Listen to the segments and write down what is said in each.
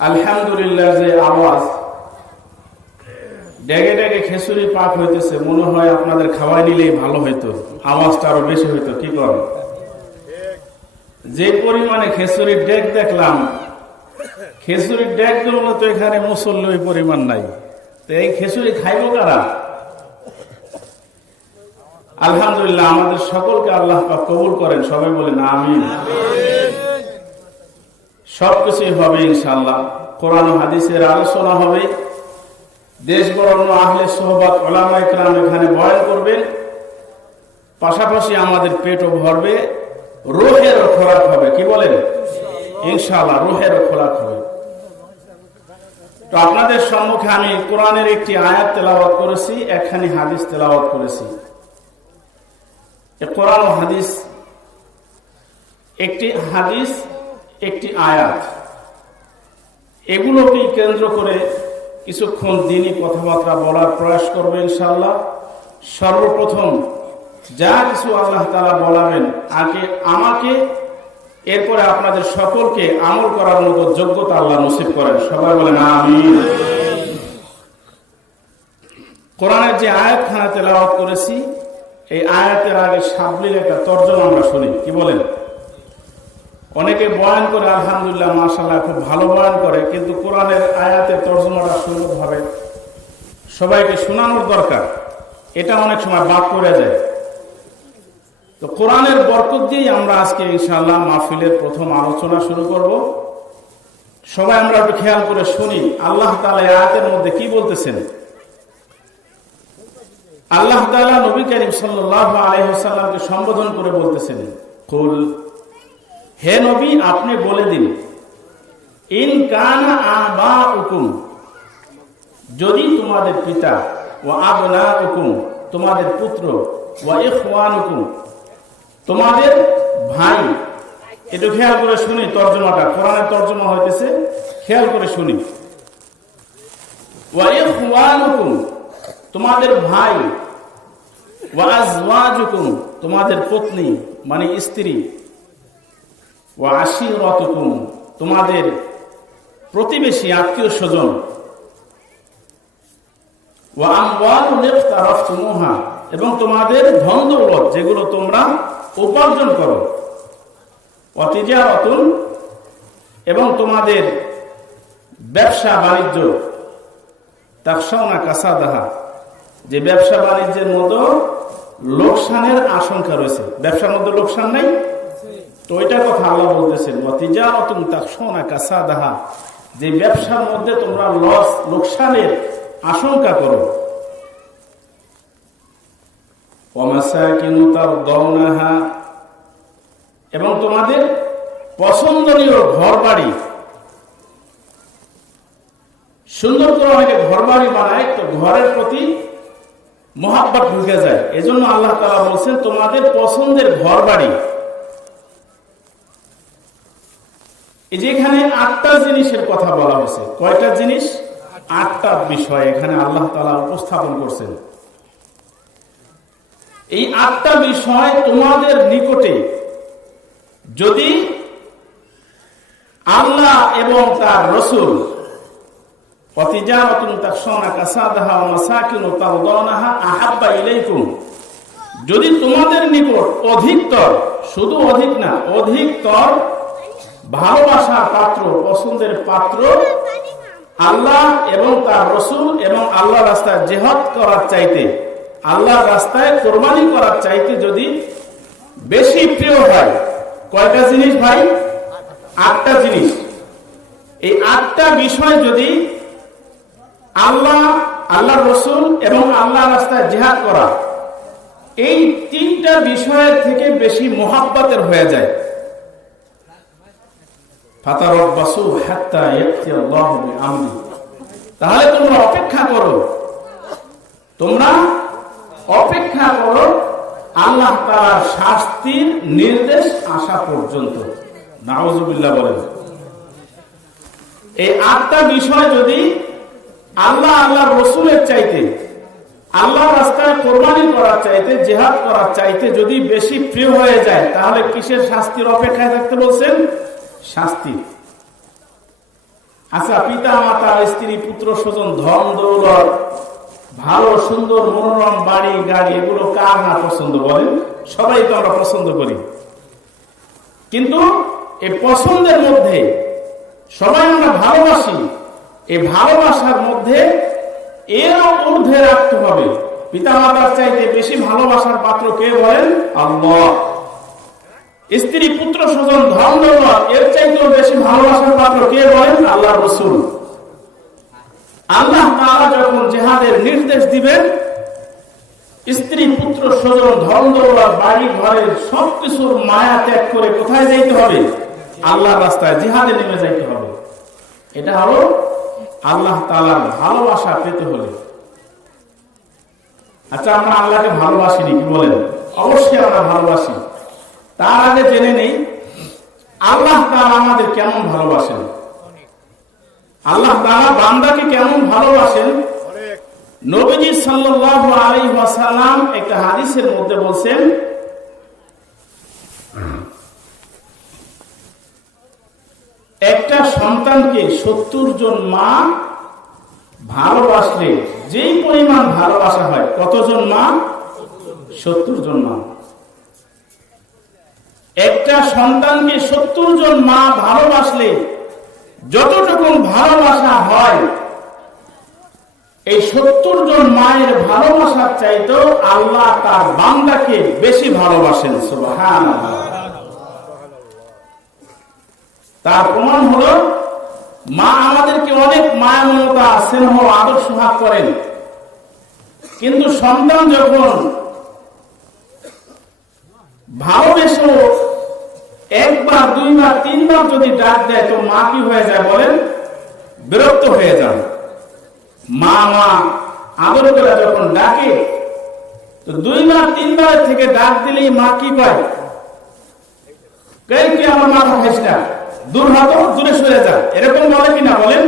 আলহামদুলিল্লাহ যে আওয়াজ, ডেগে ডেগে খেসুরি পাক হইতেছে, মনে হয় আপনাদের খাওয়াই নিলেই ভালো হইতো, আওয়াজটা আরো বেশি হইতো। কি কর, যে পরিমাণে খেসুরির ডেক দেখলাম, খেসুরির ডেক গুলো তো এখানে মুসল্লি ওই পরিমাণ নাই, তো এই খেসুরি খাইব কারা? আলহামদুলিল্লাহ, আমাদের সকলকে আল্লাহ পাক কবুল করেন, সবাই বলেন আমিন। সবকিছুই হবে ইনশাআল্লাহ। কোরআন ও হাদিসের আলোচনা হবে, দেশ বরেণ্য আহলে সোহবত উলামা ইকরাম এখানে বয়ান করবেন, পাশাপাশি আমাদের পেটও ভরবে, রূহেরও খোরাক হবে। কি বলেন? ইনশাআল্লাহ রূহেরও খোরাক হবে। তো আপনাদের সম্মুখে আমি কোরআনের একটি আয়াত তেলাওয়াত করেছি, একখানি হাদিস তেলাওয়াত করেছি। কোরআন ও হাদিস, একটি হাদিস একটি আয়াত, এগুলোকে কেন্দ্র করে কিছুক্ষণ দিনই কথাবার্তা বলার প্রয়াস করবে ইনশাআল্লাহ। সর্বপ্রথম যা কিছু আল্লাহ তাআলা বলাবেন আগে আমাকে, এরপরে আপনাদের সকলকে আমল করার মতো যোগ্যতা আল্লাহ নসিব করেন, সবাই বলেন আমিন। কোরআনের যে আয়াতখানা তেলাওয়াত করেছি, এই আয়াতের আগে সাবলীল একটা তর্জমা আমরা শুনি। কি বলেন? অনেকে বয়ান করে আলহামদুলিল্লাহ মাশাআল্লাহ খুব ভালো বয়ান করে, কিন্তু কোরআনের আয়াতের তর্জমাটা সুন্দরভাবে সবাইকে শোনানোর দরকার, এটা অনেক সময় বাদ করে যায়। তো কোরআনের বরকত দিয়েই আমরা আজকে ইনশাআল্লাহ মাহফিলের প্রথম আলোচনা শুরু করব। সবাই আমরা একটু খেয়াল করে শুনি আল্লাহ তাআলা এই আয়াতের মধ্যে কি বলতেছেন। আল্লাহ তাআলা নবী করিম সাল্লাল্লাহু আলাইহি ওয়াসাল্লামকে সম্বোধন করে বলতেছেন, কুল, হে নবী আপনি বলে দিন, ইন কানা আবাউকুম, যদি তোমাদের পিতা, ওয়া আবনাউকুম তোমাদের পুত্র, ওয়া ইখওয়ানুকুম তোমাদের ভাই, একটু খেয়াল করে শুনি তর্জমাটা, কোরআনের তর্জমা হইতেছে, খেয়াল করে শুনি। ওয়া ইখওয়ানুকুম তোমাদের ভাই, ওয়া আজওয়াজুকুম তোমাদের পত্নী মানে স্ত্রী, ওয়া আশিরাতুকুম তোমাদের প্রতিবেশী আত্মীয় স্বজন, ওয়া আমওয়ালুন ইকতারাফতুমুহা এবং তোমাদের ধন দৌলত যেগুলো তোমরা উপার্জন করো, ওয়া তিজারাতুন এবং তোমাদের ব্যবসা বাণিজ্য, তাখশাউনা কাসাদাহা যে ব্যবসা বাণিজ্যের মধ্যে লোকসানের আশঙ্কা রয়েছে। ব্যবসার মধ্যে লোকসান নাই তো ওইটার কথা আল্লাহ বলতেছেন, ওয়া তিজারাতুন তাখশাউনা কাসাদাহা যে ব্যবসার মধ্যে তোমরা লোকসানের আশঙ্কা করো, ওয়া মাসাকিনু তারদাউনাহা এবং তোমাদের পছন্দনীয় ঘর বাড়ি, সুন্দর করে অনেকে ঘর বাড়ি বানায়, তো ঘরের প্রতি মহাব্বত ঢুকে যায়, এজন্য আল্লাহ তাআলা বলছেন তোমাদের পছন্দের ঘর বাড়ি। এই যে এখানে 8টা জিনিসের কথা বলা হয়েছে। কয়টা জিনিস? 8টা বিষয় এখানে আল্লাহ তাআলা উপস্থাপন করছেন। এই 8টা বিষয় তোমাদের নিকটে যদি আল্লাহ এবং তার রাসূল, ওয়াতিজারাতুন তাখশাউনা কাসাদাহা ওয়া মাসাকিনু তারদাউনাহা আহাব্বা ইলাইকুম যদি তোমাদের নিকট অধিকতর, শুধু অধিক না, অধিকতর ভালোবাসার পাত্র, পছন্দের পাত্র আল্লাহ এবং তার রাসূল এবং আল্লাহর রাস্তায় জিহাদ করার চাইতে, আল্লাহর রাস্তায় কোরবানি করার চাইতে যদি বেশি প্রিয় হয়। কয়টা জিনিস ভাই? 8টা জিনিস। এই 8টা বিষয় যদি আল্লাহ, আল্লাহর রাসূল এবং আল্লাহর রাস্তায় জিহাদ করা, এই 3টা বিষয়ের থেকে বেশি মুহাব্বতের হয়ে যায়, ফাতারাব্বাসু হাত্তা ইয়াতিয়াল্লাহু বিআমরি, তাহলে তোমরা অপেক্ষা করো, তোমরা অপেক্ষা করো আল্লাহ তাআলার শাস্তির নির্দেশ আসা পর্যন্ত। নাউযুবিল্লাহ বলেন। এই 8টা বিষয় যদি আল্লাহ, আল্লাহর রাসূলের চাইতে, আল্লাহর রাস্তায় কোরবানি করার চাইতে, জিহাদ করার চাইতে যদি বেশি প্রিয় হয়ে যায়, তাহলে কিসের শাস্তির অপেক্ষায় থাকতে বলছেন? শাস্তি। আচ্ছা, পিতা মাতা, স্ত্রী, পুত্র স্বজন, ধন দৌলত, ভালো সুন্দর মনোরম বাড়ি গাড়ি, এগুলো কার না পছন্দ বলেন? সবাই তো আমরা পছন্দ করি। কিন্তু এই পছন্দের মধ্যে সবাই আমরা ভালোবাসি, এই ভালোবাসার মধ্যে এরও ঊর্ধ্বে রাখতে হবে। পিতা মাতার চাইতে বেশি ভালোবাসার পাত্র কে বলেন? আল্লাহ। স্ত্রী, পুত্র স্বজন, ধন দৌলত, এর চাইতেও বেশি ভালোবাসার পাত্র কে বলেন? আল্লাহ রাসূল। আল্লাহ তাআলা যখন জিহাদের নির্দেশ দিবেন, স্ত্রী, পুত্র স্বজন, ধন দৌলত, বাড়ি ঘরের সবকিছুর মায়া ত্যাগ করে কোথায় যাইতে হবে? আল্লাহর রাস্তায় জিহাদে নেমে যাইতে হবে। এটা হলো আল্লাহ তাআলার ভালোবাসা পেতে হলে। আচ্ছা, আমরা আল্লাহকে ভালোবাসিনি কি বলেন? অবশ্যই আমরা ভালোবাসি। তার আগে জেনে নেই আল্লাহ তাআলা আমাদের কেমন ভালোবাসেন। আল্লাহ তাআলা বান্দাকে কেমন ভালোবাসেন, নবীজি সাল্লাল্লাহু আলাইহি ওয়াসাল্লাম একটা হাদিসের মধ্যে বলছেন, একটা সন্তানকে 70 জন মা ভালোবাসলে যেই পরিমাণ ভালোবাসা হয়, কতজন মা? 70 জন মা। একটা সন্তানকে 70 জন মা ভালোবাসলে যতটুকু ভালোবাসা হয়, এই 70 জন মায়ের ভালোবাসার চাইতেও আল্লাহ তার বান্দাকে বেশি ভালোবাসেন। সুবহানাল্লাহ। তার প্রমাণ হলো, মা আমাদেরকে অনেক মায়া মমতা স্নেহ আদর সোহাগ করেন, কিন্তু সন্তান যখন ভালোবেসে একবার, দুইবার, তিনবার যদি ডাক দেয়, তো মা কি হয়ে যায় বলেন? বিরক্ত হয়ে যান। মা মা আদর করে যখন ডাকে, তো দুইবার তিনবার থেকে ডাক দিলেই মা কি পায়? কে কি আমার মাথা খাইস না, দূর হতো, দূরে সরে যা, এরকম বলে কিনা বলেন?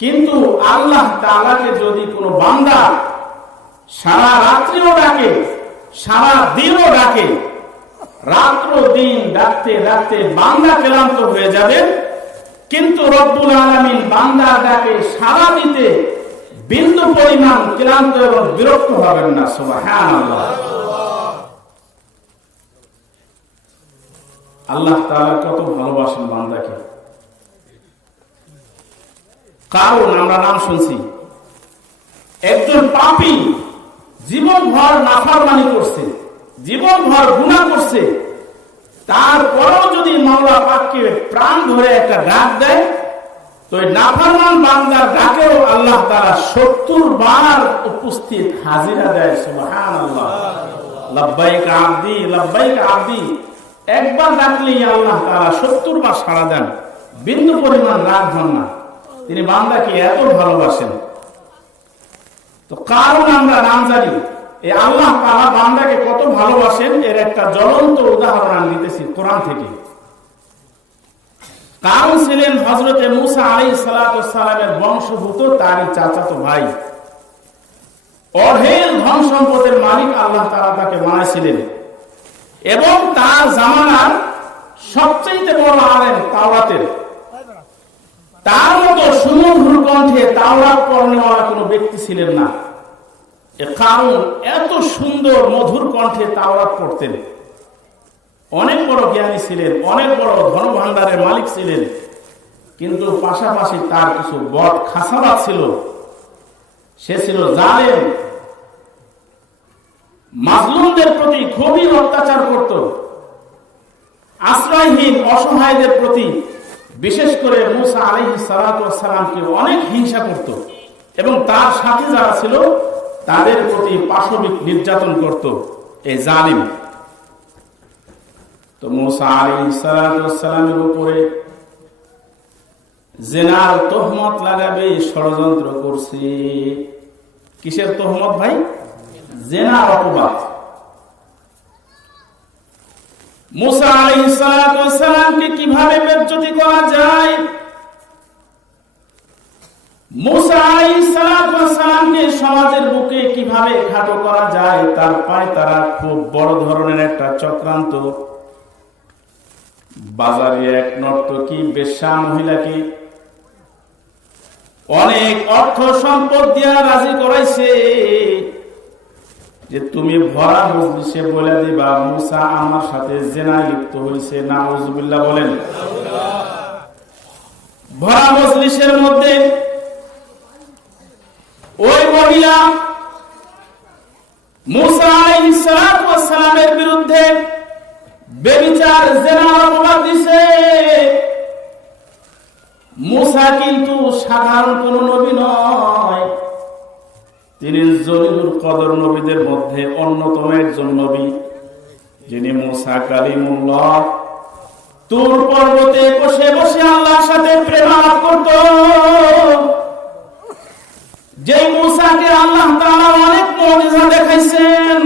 কিন্তু আল্লাহ তাআলাকে যদি কোনো বান্দা সারা রাত্রিও ডাকে, সারা দিনও ডাকে, রাত্র দিন ডাকতে ডাকতে বান্দা ক্লান্ত হয়ে যাবে, কিন্তু রব্বুল আলামিন বান্দা ডাকে সারা দিতে বিন্দু পরিমাণ ক্লান্ত এবং বিরক্ত হবেন না। সুবহানাল্লাহ। আল্লাহ তাআলা কত ভালোবাসেন বান্দাকে। কারণ আমরা নাম শুনছি, একজন পাপী জীবনভর নাফরমানি করছে, জীবনভর গুনাহ করছে, তারপরেও যদি মাওলা পাককে প্রাণ ধরে একটা ডাক দেয়, তো এই নাফরমান বান্দার ডাকেও আল্লাহ তাআলা 70 বার উপস্থিত হাজিরা দেয়। সুবহানাল্লাহ। লাব্বাইক আবদি, লাব্বাইক আবদি, একবার ডাকলেই আল্লাহ তাআলা 70 বার সাড়া দেন, বিন্দু পরিমাণ রাগ হন না। তিনি বান্দাকে এত ভালোবাসেন। তো কারণ আমরা নাম জানি, এই আল্লাহ তাআলা বান্দাকে কত ভালোবাসেন এর একটা জ্বলন্ত উদাহরণ আমি দিতেছি কোরআন থেকে। কারণ ছিলেন হযরতে মূসা আলাইহিস সালাতু ওয়াস সালামের বংশভূত, তারই চাচাতো ভাই। অঢেল ধন সম্পদের মালিক আল্লাহ তাআলা তাকে বানাইছিলেন, এবং তার জামানার সবচেয়ে বড় আলেম তাওরাতের। তার মতো সুমধুর কণ্ঠে তাওরাত পড়নেওয়ালা কোনো ব্যক্তি ছিলেন না। কারণ এত সুন্দর মধুর কণ্ঠে তাওরাত পড়তেন, অনেক বড় জ্ঞানী ছিলেন, অনেক বড় ধনভাণ্ডারের মালিক ছিলেন, কিন্তু পাশাপাশি তার কিছু বদ খাসাবাত ছিল। সে ছিল জালেম, মাজলুমদের প্রতি খুবই অত্যাচার করত, আশ্রয়হীন অসহায়দের প্রতি, বিশেষ করে মূসা আলাইহিস সালাতু ওয়াস সালামকে অনেক হিংসা করত, এবং তার সাথে যারা ছিল তাদের প্রতি পাশবিক নির্যাতন করত এই জালিম। তো মূসা আলাইহিস সালাতু ওয়াস সালামের উপরে জিনার তহমত লাগাবে ষড়যন্ত্র করছে। কিসের তহমত ভাই? জিনার অপবাদ। মূসা আলাইহিস সালাতু ওয়াস সালামকে কিভাবে বেইজ্জতি করা যায়, মূসা আলাইহিস সালাতু ওয়াস সালামকে সমাজের বুকে কিভাবে খাটো করা যায়, তার পায় তারা খুব বড় ধরনের একটা চক্রান্ত বাজারে এক নর্তকী বেশ্যা মহিলাকে অনেক অর্থ সম্পদ দিয়া রাজি করাইছে যে তুমি ভরা মজলিসে বলে দিবা মুসা আমার সাথে জিনায় লিপ্ত হয়েছে। নাউজুবিল্লাহ বলেন। ভরা মজলিসের মধ্যে ওই মহিলা মুসা আলাইহিস সালাতু ওয়াস সালামের বিরুদ্ধে বেবিচার জিনার অপবাদ দিছে। মুসা কিন্তু সাধারণ কোন নবী নয়, তিনি জলিলুল কদর নবীদের মধ্যে অন্যতম একজন নবী, যিনি মুসা কালিমুল্লাহ তুর পর্বতে বসে বসে আল্লাহর সাথে প্রেমালাপ করত। যে মুসাকে আল্লাহ তাআলা অনেক মুজিজা দেখাইছেন,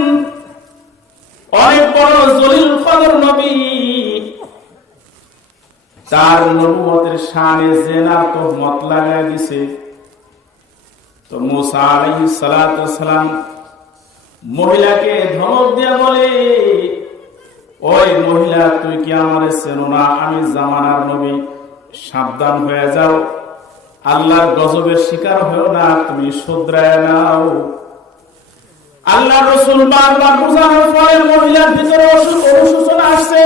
অনেক বড় জলিলুল কদর নবী, তার নবুয়তের শানে জিনার তহমত লাগায় দিছে। তো মুসা আলাইহিস সালাতু ওয়াস সালাম মহিলাকে ধমক দিয়ে বলে, ওই মহিলা তুই কি আমারে চেনো না? আমি জামানার নবী, সাবধান হয়ে যাও, আল্লাহর গজবের শিকার হয়েও না, তুমি শুধরায় নাও। আল্লাহ রাসূল বারবার বুঝানোর পরে মহিলার ভিতরে অনুশোচনা আসছে,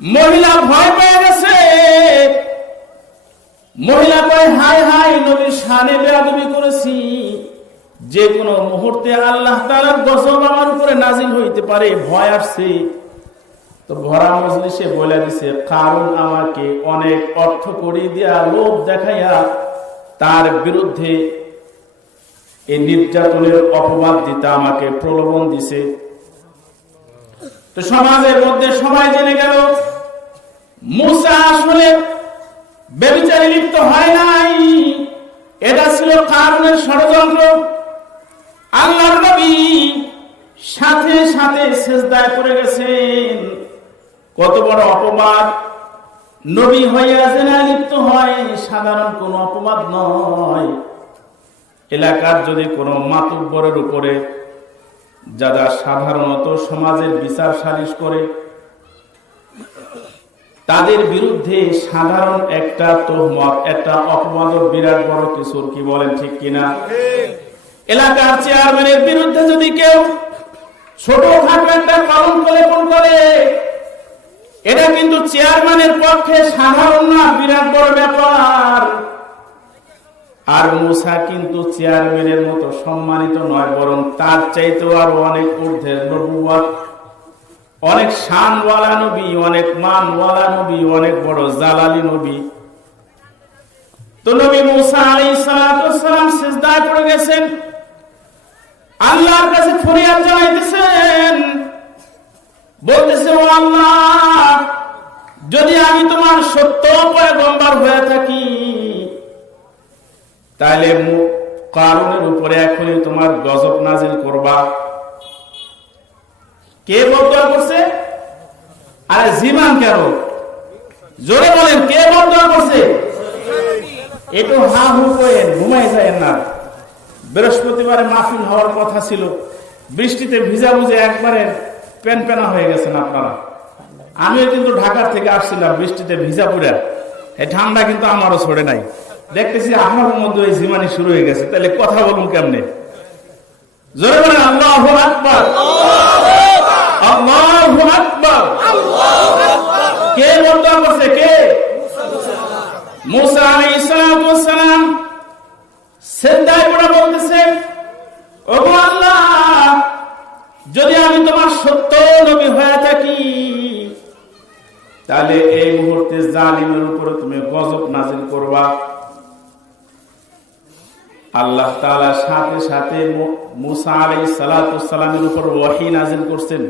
মহিলা ভয় পেয়ে গেছে। মহিলা কয়, হায় হায়, নবীর শানে বেয়াদবি করেছি, যে কোনো মুহূর্তে আল্লাহ তাআলার গজব আমার উপরে নাজিল হইতে পারে, ভয় আসছে। তো ভরা মজলিসে বলে দিছে, কারণ আমাকে অনেক অর্থ করি দিয়া লোভ দেখাইয়া তার বিরুদ্ধে এই নির্যাতনের অপবাদ দিতে আমাকে প্রলোভন দিছে। তো সমাজের মধ্যে সবাই জেনে গেল মুসা আসলে ব্যভিচারে লিপ্ত হয় নাই, এটা ছিল কারণের ষড়যন্ত্র। আল্লাহর নবী সাথে সাথে সিজদায় পড়ে গেছেন। কত বড় অপবাদ! নবী হইয়া জিনায় লিপ্ত হয় সাধারণ কোন অপবাদ নয়। এলাকার যদি কোনো মাতুব্বরের উপরে যারা সাধারণত সমাজের বিচার সালিশ করে, তাদের বিরুদ্ধে সাধারণ একটা তহমত, একটা অপবাদ বিরাট বড় কিছুর, কি বলেন ঠিক কিনা? এলাকার চেয়ারম্যানের বিরুদ্ধে যদি কেউ ছোটখাটো একটা কলঙ্ক লেপন করে, এটা কিন্তু চেয়ারম্যানের পক্ষে সাধারণ না, বিরাট বড় ব্যাপার। আর মুসা কিন্তু চেয়ারম্যানের মতো সম্মানিত নয়, বরং তার চাইতেও আরো অনেক ঊর্ধ্বের নবুয়ত, অনেক শানওয়ালা নবী, অনেক মানওয়ালা নবী, অনেক বড় জালালি নবী। তো নবী মুসা আলাইহিস সালাতু ওয়াস সালাম সিজদায় পড়ে গেছেন, আল্লাহর কাছে ফরিয়াদ জানাইতেছেন, বলতেছে, ও আল্লাহ, যদি আমি তোমার সত্য পয়গম্বর হয়ে থাকি, তাহলে কারণের উপরে এখনই তোমার গজব নাজিল করবা। কে বদদোয়া করছে? আরে জীবন কেন? জোরে বলেন, কে বদদোয়া করছে? একটু হা হু করে ঘুমাই যায় না। বৃহস্পতিবারে মাহফিল হওয়ার কথা ছিল, বৃষ্টিতে ভিজা বুঝে একবারে প্যানপ্যানা হয়ে গেছেন আপনারা। আমিও কিন্তু ঢাকার থেকে আসছিলাম বৃষ্টিতে ভিজা পুরা, এই ঠান্ডা কিন্তু আমারও ছড়ে নাই। দেখতেছি আমার মধ্যে ওই জিমানি শুরু হয়ে গেছে, তাহলে কথা বলুন কেমনে? জোরে বলেন আল্লাহু আকবার, আল্লাহু আকবার। কে বদদোয়া করছে? কে? মুসা আলাইহিস সালাতু ওয়াস সালাম সিজদায় পড়ে বলতেছেন, ওগো আল্লাহ, যদি আমি তোমার সত্য নবী হয়ে থাকি, তাহলে এই মুহূর্তে জালিমের উপরে তুমি গজব নাজিল করবা। আল্লাহ তাআলা সাথে সাথে মুসা আলাইহিস সালাতু ওয়াস সালামের উপর ওহী নাজিল করছেন।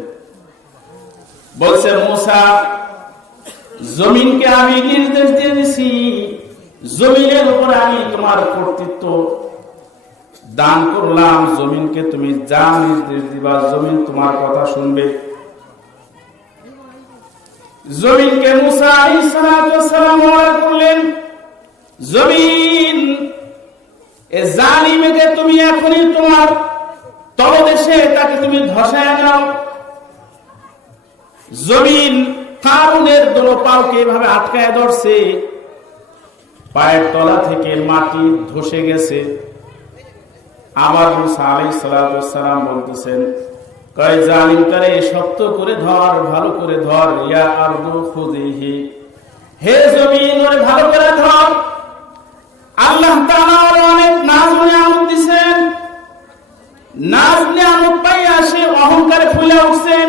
বলছেন, মুসা, জমিনকে আমি নির্দেশ দিয়ে দিছি, জমিনের উপর আমি তোমার কর্তৃত্ব দান করলাম, জমিনকে তুমি যা নির্দেশ দিবা জমিন তোমার কথা শুনবে। জমিনকে মুসা আলাইহিস সালাতু ওয়াস সালাম ওয়াদা করলেন, জমিন, এ জালিমকে তুমি এখনই তোমার তলদেশে তাকে তুমি ধসায় দাও। জমিন কারুনের দোনো পাওকে এভাবে আটকায় ধরছে, পায়ের তলা থেকে মাটি ধসে গেছে। আবার মুসা আলাইহিস সালাম বলতেছেন, কয় জালিমটারে শক্ত করে ধর, ভালো করে ধর, ইয়া আরদু খুযিহি, হে জমিন ওরে ভালো করে ধর। আল্লাহ তাআলা অনেক নাজ নিয়ামত দিবেন, নাজ নিয়ামত পাইয়া সে অহংকারে ফুলে উঠছেন,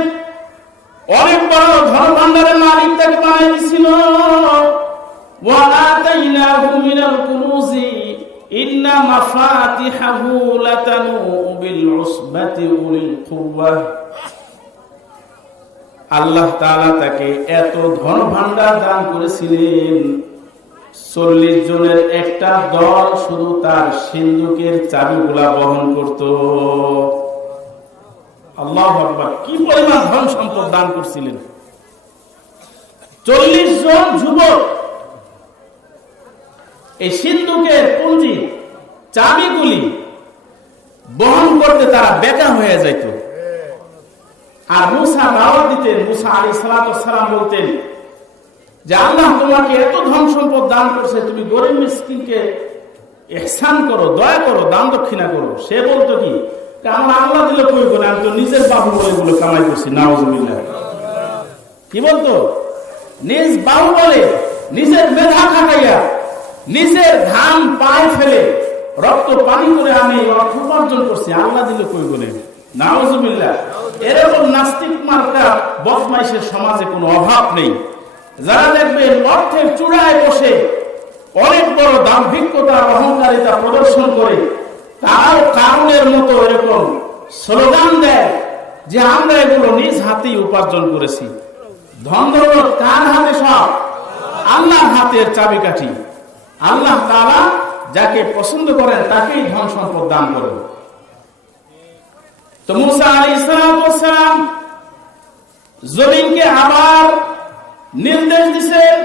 অনেক বড় ধন ভান্ডারের মালিক তাকে বানাই দিছিল। ওয়া আতাইনাহু মিনাল কুনুজি ইন্না মাফাতিহাহু লাতানু বিল উসবাতি উলিল কুওয়া। আল্লাহ তাআলা তাকে এত ধন ভান্ডার দান করেছিলেন, 40 জনের একটা দল শুধু তার সিন্ধুকের চাবিগুলা বহন করত। আল্লাহু আকবার, কি পরিমাণ ধন সম্পদ দান করছিলেন। 40 জন যুবক এই সিন্ধুকের পুঁজি চাবিগুলি বহন করতে তারা বেকা হয়ে যাইত। আর মুসা দাওয়াত দিতেন, মুসা আলাইহিস সালাম বলতেন যে আল্লাহ তোমাকে এত ধন সম্পদ দান করছে, তুমি গরিব মিসকিনকে ইহসান করো, দয়া করো, দান দক্ষিণা করো। সে বলতো কি, আমার আল্লাহ দিলে কই করে, আমি তো নিজের বাহু বলে এগুলো কামাই করছি। নাউজুবিল্লাহ। কি বলতো, নিজ বাহু বলে, নিজের মেধা খাটাইয়া, নিজের ঘাম পায়ে ফেলে, রক্ত পানি করে আমি অর্থ উপার্জন করছি, আল্লাহ দিলে কই করে। নাউজুবিল্লাহ। এরকম নাস্তিক মার্কা বদমাইশের সমাজে কোনো অভাব নেই। যারা দেখবেন অর্থের চূড়ায় বসে অনেক বড় দাম্ভিকতা, অহংকারিতা প্রদর্শন করে, তারাও কারুনের মতো এরকম স্লোগান দেয় যে আমরা এগুলো নিজ হাতেই উপার্জন করেছি। ধন দৌলত কার হাতে? সব আল্লাহর হাতের চাবিকাঠি। আল্লাহ তাআলা যাকে পছন্দ করেন তাকেই ধন সম্পদ দান করেন। তো মুসা আলাইহিস সালাম জমিনকে আবার নির্দেশ দিছেন,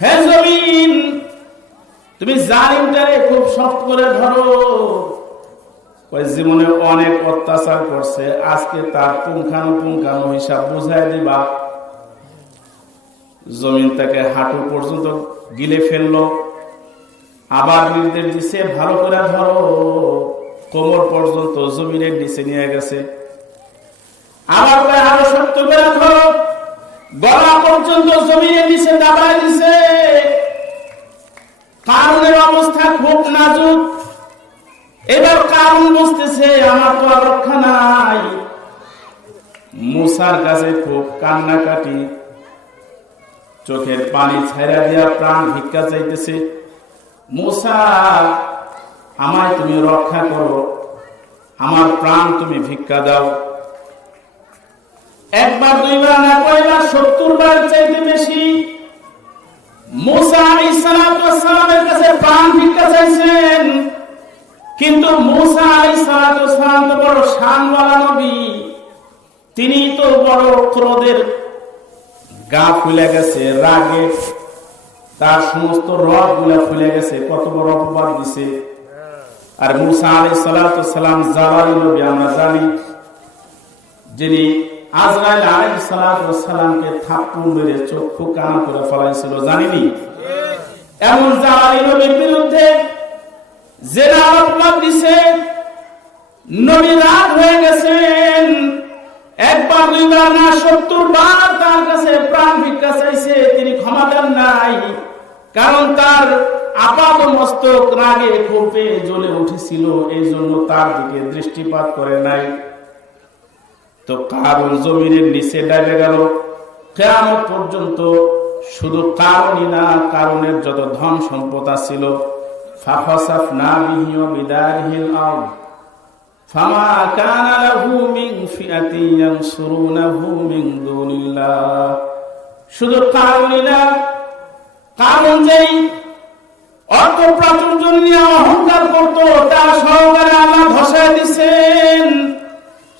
হে জমিন তুমি জালিমটারে খুব শক্ত করে ধরো। ওই জীবনে অনেক অত্যাচার করছে, আজকে তার পুঙ্খানুপুঙ্খানু হিসাব বুঝাই দিবা। জমিন তাকে হাঁটু পর্যন্ত গিলে ফেললো। আবার নির্দেশ দিছে ভালো করে ধরো, কোমর পর্যন্ত জমিনের নিচে নিয়ে গেছে। আবার আরো শক্ত করে ধরো, গলা পর্যন্ত জমিনের নিচে দাবায় দিছে। কারুনের অবস্থা খুব নাজুক। এবার কারুন বুঝতেছে আমার তো আর রক্ষা নাই। মুসার কাছে খুব কান্নাকাটি, চোখের পানি ছাইরা দিয়া প্রাণ ভিক্ষা চাইতেছে। মুসা, আমায় তুমি রক্ষা করো, আমার প্রাণ তুমি ভিক্ষা দাও। একবার, দুইবার না, কয়বার? 70 বার চাইতে বেশি মুসা আলাইহিস সালামের কাছে প্রাণ ভিক্ষা চাইছেন। কিন্তু মুসা আলাইহিস সালাম তো বড় শানওয়ালা নবী, তিনি তো বড় ক্রোধের গা ফুলে গেছে, রাগে তার সমস্ত রগ গুলা ফুলে গেছে, কত বড় অপবাদ দিছে। আর মুসা আলাইহিস সালাম জালালি নবী, আমরা জানি, যিনি আজরাইল আলাইহিস সালামকে থাপ্পড় মেরে চক্ষু কানা করে ফেলাইছিল, জানিনি? এমন জালালি নবীর বিরুদ্ধে জেনা অপবাদ দিছে, নবী রাগ হয়ে গেছেন। একবার, দুইবার না, 70 বার তার কাছে প্রাণ ভিক্ষা চাইছে, তিনি ক্ষমা দেন নাই। কারণ তার আপাত মস্তক রাগে ক্ষোভে জ্বলে উঠেছিল, এই জন্য তার দিকে দৃষ্টিপাত করে নাই। তো কারুন জমিনের নিচে ডাইবে গেল। কিয়ামত পর্যন্ত শুধু কারুনই না, কারুনের যত ধন সম্পদ ছিল, ফাখাসাফনা বিহি ওয়া বিদারিহিল আরদ ফামা কানা লাহু মিন ফিআতিন ইয়ানসুরুনাহু মিন দুনিল্লাহ। শুধু কারুনই না, কারুন যেই অর্থ প্রাচুর্য নিয়ে অহংকার করত, তার সহকারে আল্লাহ ধসায় দিছেন।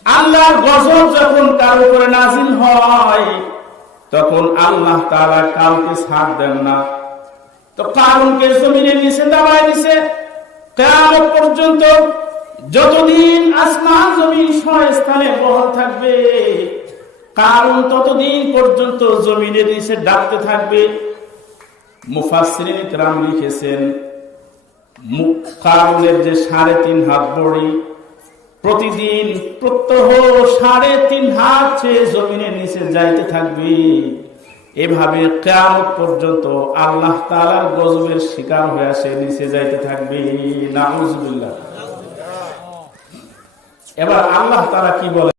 আল্লাহর গজব যখন কারো উপরে নাজিল হয়, তখন আল্লাহ তাআলা কাউকে ছাড় দেন না। তো কারুনকে জমিনের নিচে দাবায় দিছে। কিয়ামত পর্যন্ত যতদিন আসমান জমিন স্থানে বহাল থাকবে, কারণ ততদিন পর্যন্ত জমিনের নিচে ডাকতে থাকবে। মুফাসসিরিন কিরাম লিখেছেন কারণের যে 3.5 হাত বড়ি প্রতিদিন প্রত্যহ 3.5 হাত চেয়ে জমিনের নিচে যাইতে থাকবে। এভাবে কিয়ামত পর্যন্ত আল্লাহ তাআলার গজবের শিকার হয়ে সে নিচে যাইতে থাকবে। নাউজুবিল্লাহ। এবার আল্লাহ তাআলা কি বলে?